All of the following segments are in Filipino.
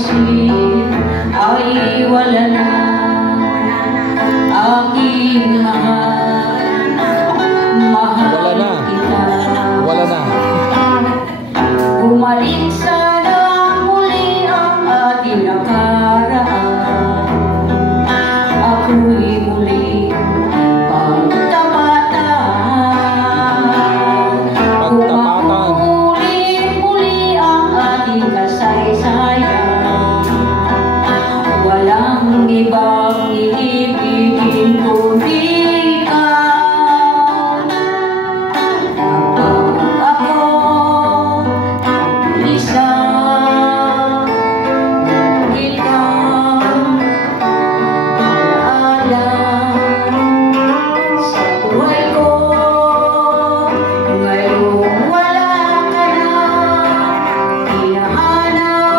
pansin ay wala na. Aking mahal, mahal kita. Wala na. Bumalik sana muli ang ating nakaraan. Ako'y muli pagtapatan. Muli ang ating kasaysayan. Walang ibang iibigin kundi ikaw. Kapag ako isa, ikaw alam sa buhay ko. Ngayong wala ka na, hinahanap.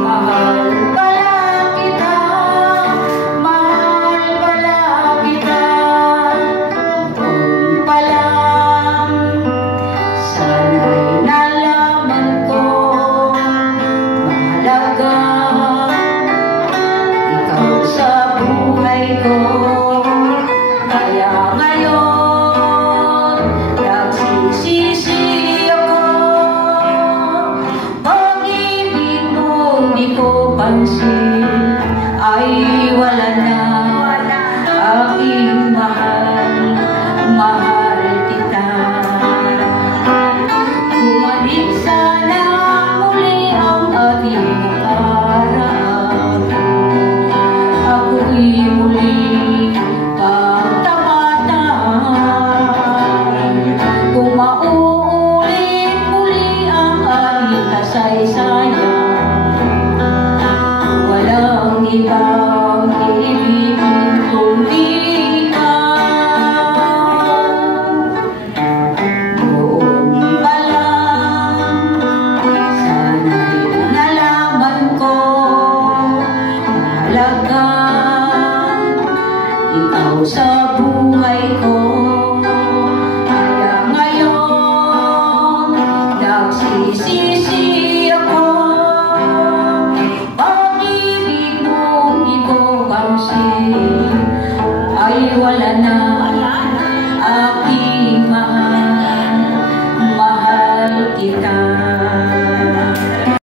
Mahal pala kita, mahal pala kita. Noon pa lang, sana'y nalaman ko, mahalaga ikaw sa buhay ko. Kaya ngayon, nagsisisi ako. Pag-ibig mong di ko pansin ay wala na. Aking mahal, mahal kita. Bumalik sana muli ang ating nakaraan. Ako'y muli pagtapatan. Kung mauulit muli ang ating kasaysayan, walang iba